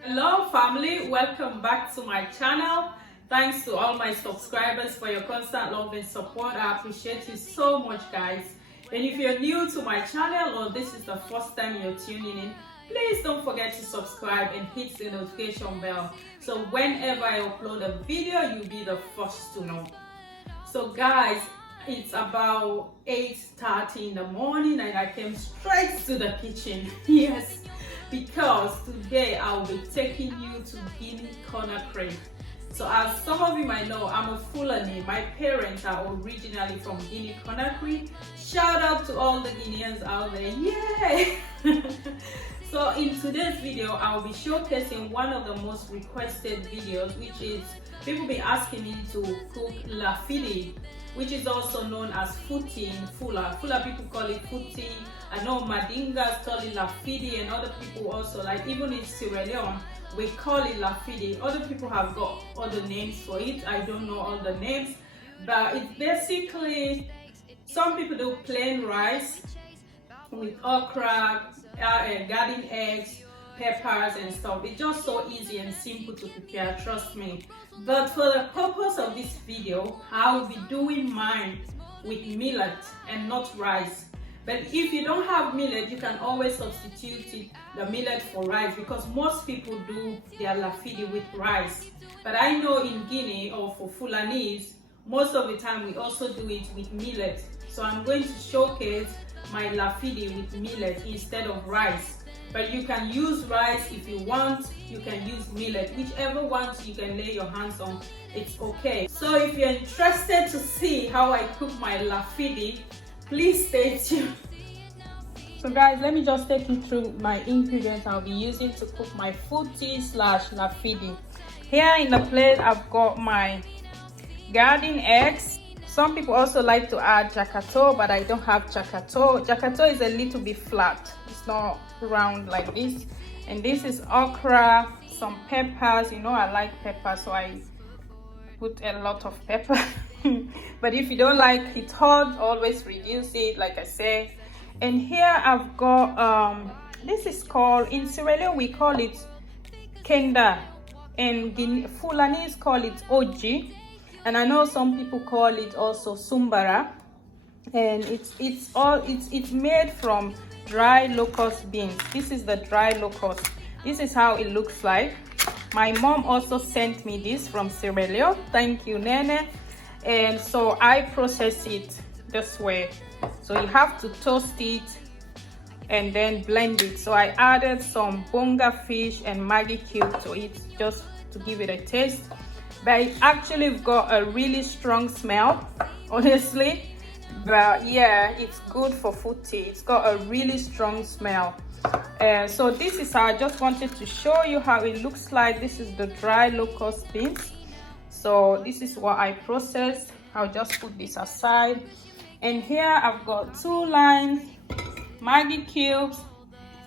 Hello family, welcome back to my channel. Thanks to all my subscribers for your constant love and support. I appreciate you so much, guys. And if you're new to my channel or this is the first time you're tuning in, please don't forget to subscribe and hit the notification bell, so whenever I upload a video you'll be the first to know. So guys, it's about 8:30 in the morning and I came straight to the kitchen. Yes, because today I'll be taking you to Guinea Conakry. So as some of you might know, I'm a Fulani. My parents are originally from Guinea Conakry. Shout out to all the Guineans out there. Yay! So in today's video, I'll be showcasing one of the most requested videos, which is people be asking me to cook Lafidi, which is also known as Fouti in Fula. Fula people call it Fouti. I know Madingas call it Lafidi, and other people also, like even in Sierra Leone, we call it Lafidi. Other people have got other names for it. I don't know all the names, but it's basically, some people do plain rice with okra, garden eggs, peppers and stuff. It's just so easy and simple to prepare, trust me. But for the purpose of this video, I'll be doing mine with millet and not rice. But if you don't have millet, you can always substitute the millet for rice, because most people do their lafidi with rice. But I know in Guinea, or for Fulanese, most of the time we also do it with millet. So I'm going to showcase my lafidi with millet instead of rice. But you can use rice if you want, you can use millet, whichever ones you can lay your hands on, it's okay. So if you're interested to see how I cook my lafidi, please stay tuned. So guys, let me just take you through my ingredients I'll be using to cook my Fouti/lafidi. Here in the plate, I've got my garden eggs. Some people also like to add jakato, but I don't have jakato. Jakato is a little bit flat. It's not round like this. And this is okra, some peppers. You know I like pepper, so I put a lot of pepper. But if you don't like it hot, always reduce it, like I say. And here I've got this is called, in Sierra Leone we call it kenda, and Fulanese call it oji, and I know some people call it also sumbara. And it's made from dry locust beans. This is the dry locust. This is how it looks like. My mom also sent me this from Sierra Leone. Thank you, Nene. And so I process it this way. So you have to toast it and then blend it. So I added some bonga fish and Maggi cube to it just to give it a taste. But it actually got a really strong smell, honestly. But yeah, it's good for Fouti. It's got a really strong smell. So this is how I just wanted to show you how it looks like. This is the dry locust beans. So this is what I processed. I'll just put this aside. And here I've got 2 limes, Maggi cubes,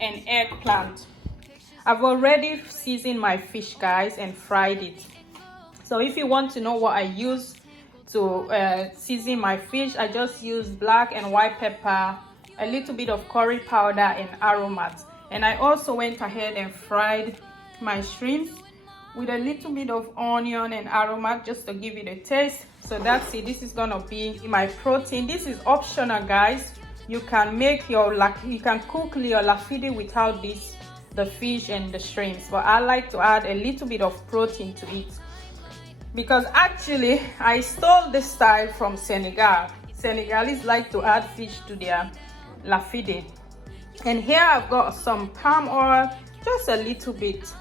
and eggplant. I've already seasoned my fish, guys, and fried it. So if you want to know what I use to season my fish, I just use black and white pepper, a little bit of curry powder and aromat. And I also went ahead and fried my shrimps with a little bit of onion and aromat just to give it a taste. So that's it. This is gonna be my protein. This is optional, guys. You can make you can cook your lafidi without this, the fish and the shrimps, but I like to add a little bit of protein to it, because actually I stole this style from Senegal. Senegalese like to add fish to their lafidi. And here I've got some palm oil, just a little bit.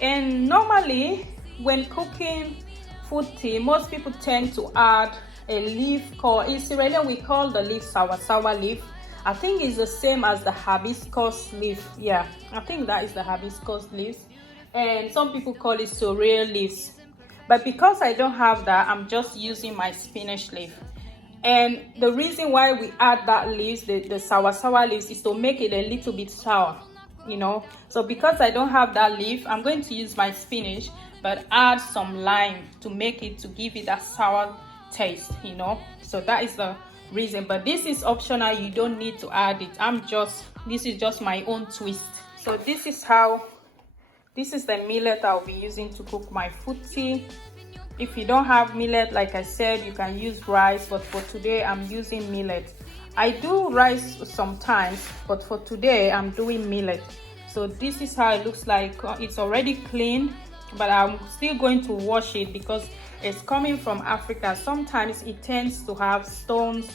And normally when cooking Fouti, most people tend to add a leaf called, in Sierra Leone we call the leaf sawa leaf. I think it's the same as the hibiscus leaf. Yeah, I think that is the hibiscus leaves. And some people call it sorrel leaves. But because I don't have that, I'm just using my spinach leaf. And the reason why we add that leaves, the sawa leaves, is to make it a little bit sour, you know. So because I don't have that leaf, I'm going to use my spinach, but add some lime to make it, to give it a sour taste, you know. So that is the reason, but this is optional. You don't need to add it. This is just my own twist. So this is the millet I'll be using to cook my fouti. If you don't have millet, like I said, you can use rice, but for today I'm using millet. I do rice sometimes, but for today I'm doing millet. So this is how it looks like. It's already clean, but I'm still going to wash it because it's coming from Africa. Sometimes it tends to have stones,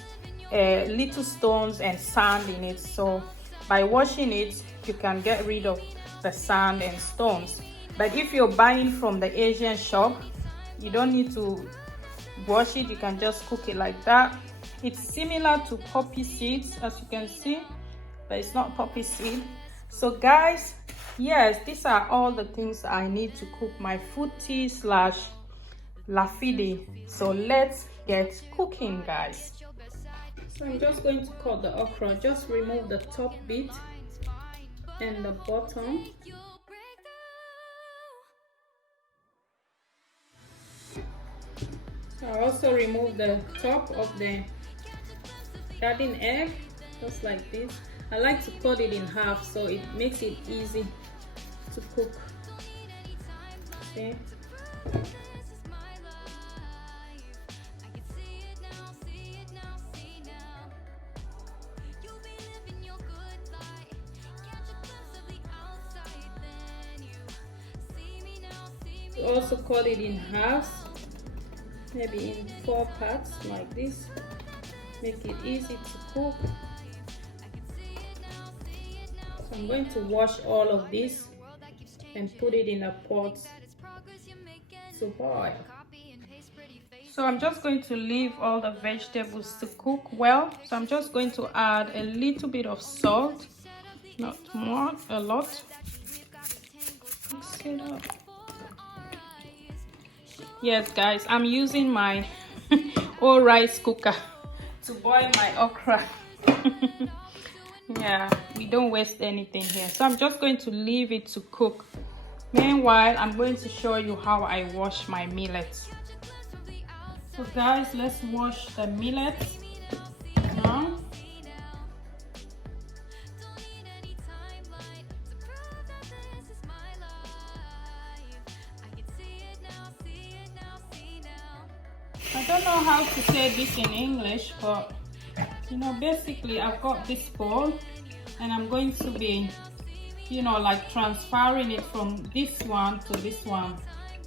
little stones and sand in it. So by washing it, you can get rid of the sand and stones. But if you're buying from the Asian shop, you don't need to wash it. You can just cook it like that. It's similar to poppy seeds, as you can see, but it's not poppy seed. So guys, yes, these are all the things I need to cook my fouti / lafidi. So let's get cooking, guys. So I'm just going to cut the okra. Just remove the top bit and the bottom. I also remove the top of the garden egg, just like this. I like to cut it in half so it makes it easy to cook. Okay. Also cut it in half, maybe in 4 parts like this. Make it easy to cook. So I'm going to wash all of this and put it in a pot to boil. So I'm just going to leave all the vegetables to cook well. So I'm just going to add a little bit of salt, not more, a lot. Mix it up. Yes guys, I'm using my old rice cooker to boil my okra. Yeah, we don't waste anything here. So I'm just going to leave it to cook. Meanwhile, I'm going to show you how I wash my millet. So guys, let's wash the millet now. I don't know how to say this in English, but you know, basically I've got this bowl and I'm going to be, you know, like transferring it from this one to this one.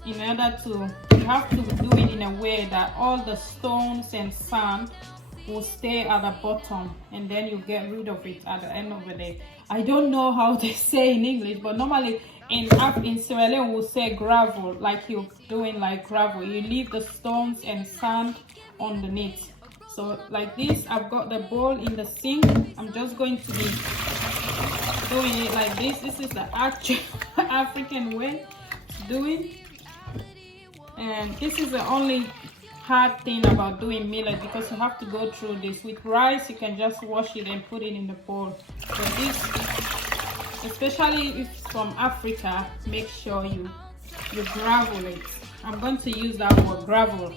In order to, you have to do it in a way that all the stones and sand will stay at the bottom, and then you get rid of it at the end of the day. I don't know how they say in English, but normally in Sierra Leone we'll say gravel, like you're doing like gravel. You leave the stones and sand underneath. So like this, I've got the bowl in the sink. I'm just going to be doing it like this. This is the actual African way to do it. And this is the only hard thing about doing millet, because you have to go through this. With rice, you can just wash it and put it in the bowl. But this, especially if it's from Africa, make sure you gravel it. I'm going to use that word, gravel.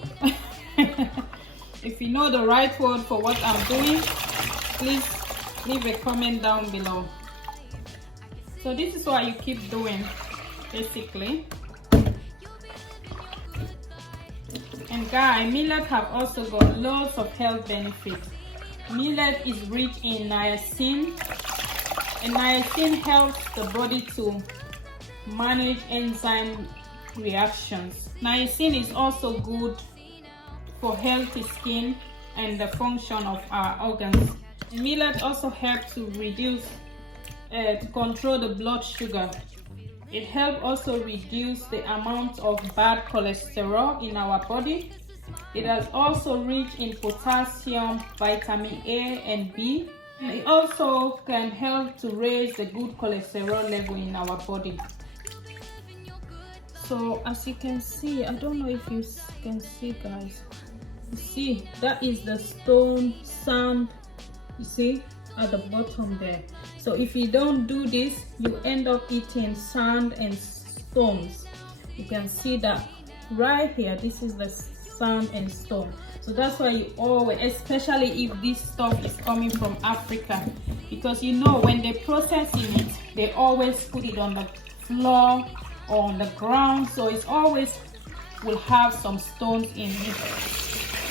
If you know the right word for what I'm doing, please leave a comment down below. So this is what you keep doing, basically. And guys, millet have also got lots of health benefits. Millet is rich in niacin, and niacin helps the body to manage enzyme reactions. Niacin is also good for healthy skin and the function of our organs. Millet also helps to to control the blood sugar. It helps also reduce the amount of bad cholesterol in our body. It is also rich in potassium, vitamin A and B. It also can help to raise the good cholesterol level in our body. So as you can see, I don't know if you can see, guys. You see, that is the stone, sand, you see, at the bottom there. So if you don't do this, you end up eating sand and stones. You can see that right here. This is the sand and stone. So that's why you always, especially if this stuff is coming from Africa, because you know when they processing it, they always put it on the floor or on the ground, so it's always will have some stones in it.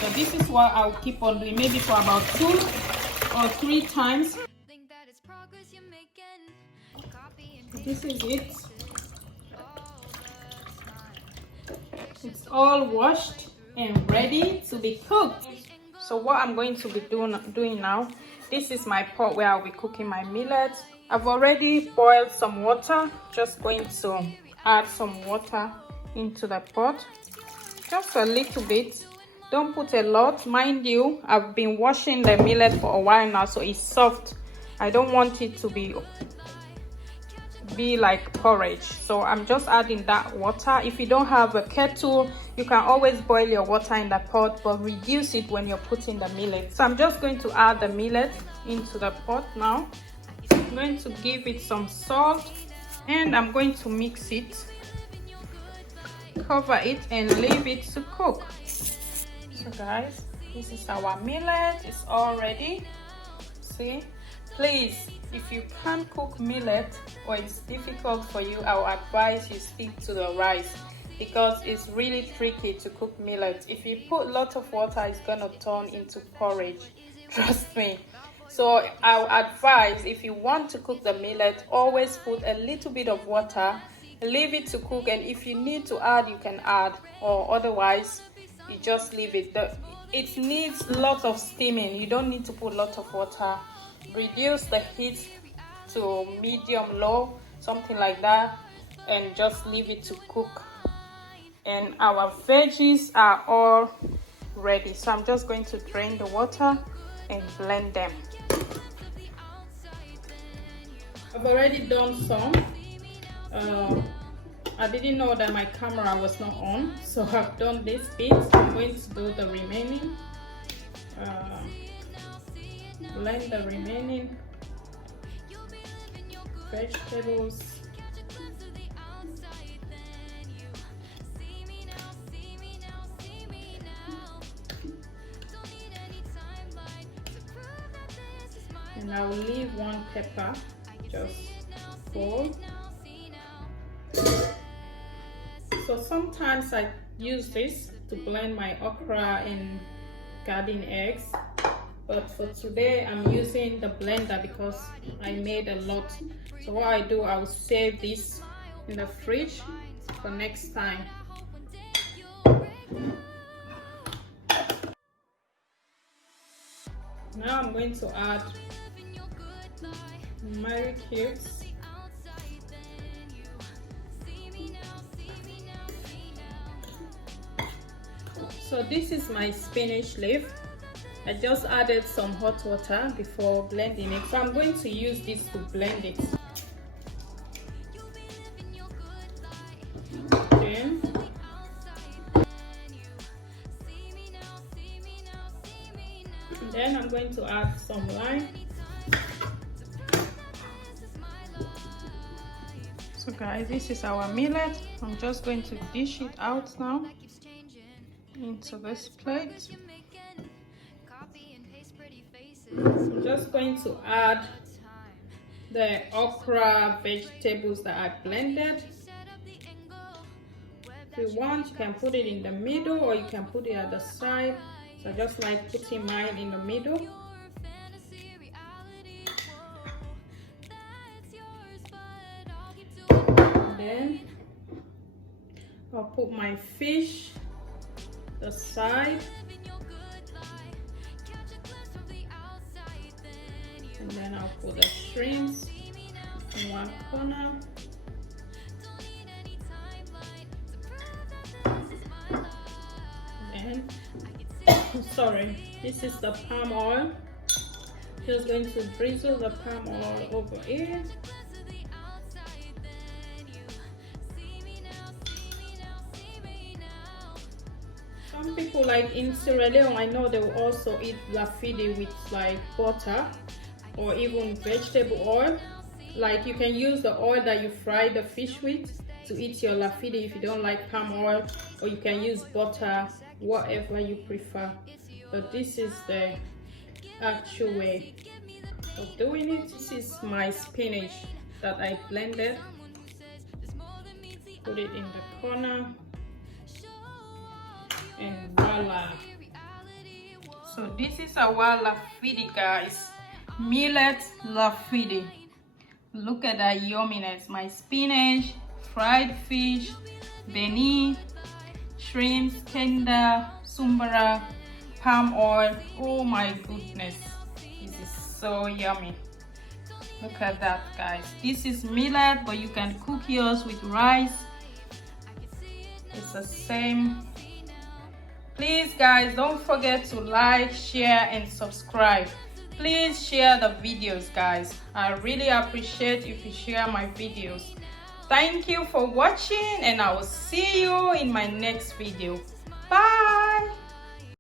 So this is what I'll keep on doing, maybe for about 2 or 3 times. This is it. It's all washed and ready to be cooked. So what I'm going to be doing now, this is my pot where I'll be cooking my millet. I've already boiled some water. Just going to add some water into the pot, just a little bit. Don't put a lot. Mind you, I've been washing the millet for a while now, so it's soft. I don't want it to be like porridge, so I'm just adding that water. If you don't have a kettle, you can always boil your water in the pot, but reduce it when you're putting the millet. So I'm just going to add the millet into the pot now. I'm going to give it some salt and I'm going to mix it, cover it and leave it to cook. So guys, this is our millet. It's all ready. See, please, if you can't cook millet or it's difficult for you, I will advise you stick to the rice, because it's really tricky to cook millet. If you put a lot of water, it's gonna turn into porridge, trust me. So I will advise, if you want to cook the millet, always put a little bit of water, leave it to cook, and if you need to add, you can add, or otherwise you just leave it. It needs lots of steaming. You don't need to put a lot of water. Reduce the heat to medium low, something like that, and just leave it to cook. And our veggies are all ready, so I'm just going to drain the water and blend them. I've already done some. I didn't know that my camera was not on, so I've done this bit. I'm going to do the remaining. Blend the remaining vegetables. And I will leave 1 pepper just whole. So sometimes I use this to blend my okra and garden eggs, but for today I'm using the blender because I made a lot. So what I do, I will save this in the fridge for next time. Now I'm going to add Mary cubes. So this is my spinach leaf. I just added some hot water before blending it, so I'm going to use this to blend it. Then I'm going to add some lime. So guys, this is our millet. I'm just going to dish it out now into this plate. I'm just going to add the okra vegetables that I blended. If you want, you can put it in the middle or you can put it at the side. So I just like putting mine in the middle. And then I'll put my fish the side. And then I'll put the shrimps in one corner. And sorry, this is the palm oil. Just going to drizzle the palm oil over it. Some people, like in Sierra Leone, I know they will also eat Lafidi with like butter or even vegetable oil. Like you can use the oil that you fry the fish with to eat your Lafidi if you don't like palm oil, or you can use butter whatever you prefer, but this is the actual way of doing it. This is my spinach that I blended. Put it in the corner and voila. So this is our Lafidi, guys. Millet Lafidi. Look at that yumminess. My spinach, fried fish, beni, shrimps, tender, sumbara, palm oil. Oh my goodness, this is so yummy. Look at that, guys. This is millet, but you can cook yours with rice. It's the same. Please guys, don't forget to like, share and subscribe. Please share the videos, guys. I really appreciate if you share my videos. Thank you for watching, and I will see you in my next video. Bye.